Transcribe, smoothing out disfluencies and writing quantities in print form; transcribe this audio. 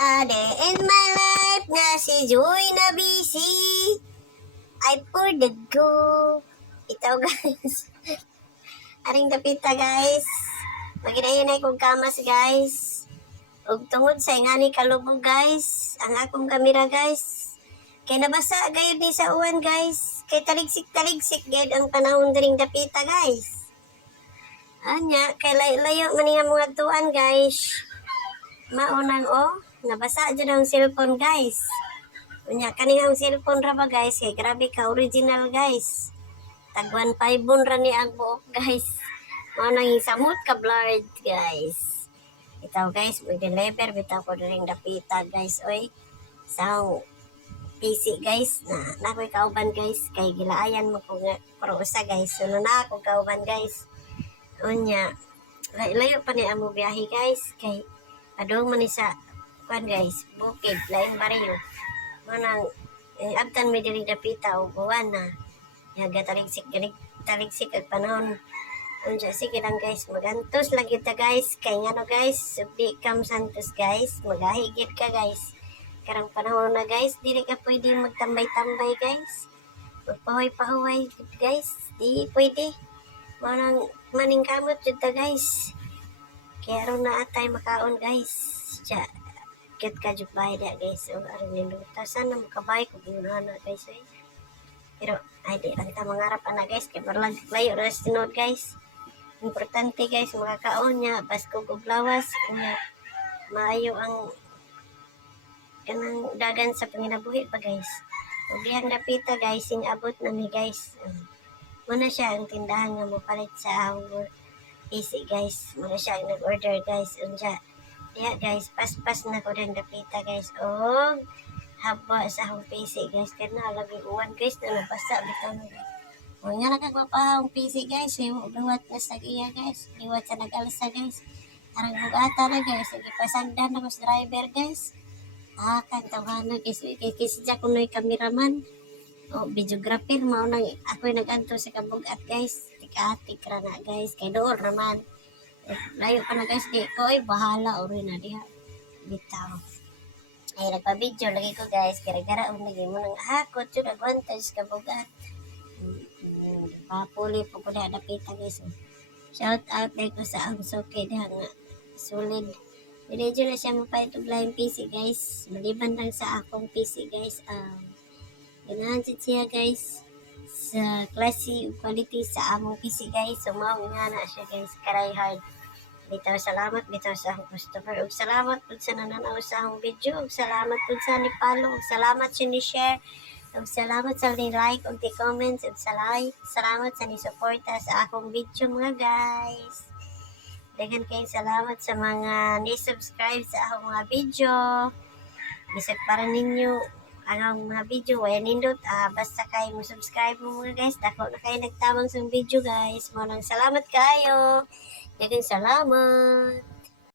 A day in my life na si Joy na busy. I for the go. Ito guys. Aring dapita guys. Maginayon ay kong kamas guys. Ug tungod sa ingani kalubog guys. Ang akong kamera guys. Kay nabasa gayud ni sa uwan guys. Kay taligsik-taligsik gayud ang panahon diring dapita guys. Anya, kay layo man nga mga tuan guys. Maunang nabasa dyan ang cellphone guys. Unya, kanihang cellphone ra ba guys, kay grabe ka original guys. Tag 1.5 ra ni ang buok guys. Maunang samot ka blurred guys. Itaw guys, may deliver, bitaw ko rin dapita guys. Oy, sa PC guys, na ako'y kauban guys. Kay gilaayan mo ko nga, pero usa guys. Sunod na ako kauban guys. Unya, layo pa ni amo biyahe guys. Kay adong man sa kuan guys, bukid laing baryo. Manang abtan mi diri dapita og buwan na. Yaga taligsik at panahon. Unsa sige lang guys, magantos lang kita guys. Kay ngano guys, subdi kam santos guys, magahigit ka guys. Karang panahon na guys, dili ka pwede magtambay-tambay guys. Magpahuay-pahuay guys, di pwede. Manang maning kamot jud ta guys. Kaya aron na atay makaon guys. Siya, kit ka jud bay da guys. O aron niluta sana makabay ko ginana guys. Pero ay di lang ta mangarap ana guys. Kaya barlang layo ra sinod guys. Importante guys makakaon niya basko ug lawas. Maayo ang kanang dagan sa panginabuhi pa guys. Ug dihang dapita guys sing abot na mi guys. Muna siya ang tindahan nga mopalit sa our PC guys. Muna siya ang nag-order guys. Unsa diha guys, pas-pas na ko rin dapita guys. O haba sa akong PC guys. Kana lagi uwan guys na nabasa bitaw na guys. O nga nakagwapa ang PC guys. Liwat na sa iya guys. Liwat sa nag-alsa guys. Arang bugata na guys. Ipasagdan na mas driver guys. Kang tawhana guys. Kisija ko no'y kameraman. O videographer. Maunang ako'y nag-anto sa kabugat guys. Tik-atik ra na guys. Kay doon raman. Layo pa na guys. Di ko ay bahala. Uri na diha. Bitaw. Ay nagpa-video lagi ko guys. Kira-kira lagi mo nang hakot. Yun advantage kabugat. Papuli po ko na napita guys. Shout out day ko sa ang suki diha nga solid. Medyo na siya mapait og lain PC guys. Maliban lang sa akong PC guys. Ganahan siya guys sa klase ug quality sa among PC guys. So mao nga na siya guys. Karay hard. Bitaw salamat bitaw sa akong customer. Ug salamat pud sa nananaw sa akong video. Ug salamat pud sa ni follow. Ug salamat sa ni share. Ug salamat sa ni like ug ni comments. Ug salamat sa ni suporta sa akong video mga guys. Daghan kayong salamat sa mga ni-subscribe sa akong mga video. Bisag para ninyo ang mga video wala nindot. Basta kayo mo subscribe mo mga guys. Dako na kayo nagtabang sa video guys. Maraming salamat kayo. Daghang salamat.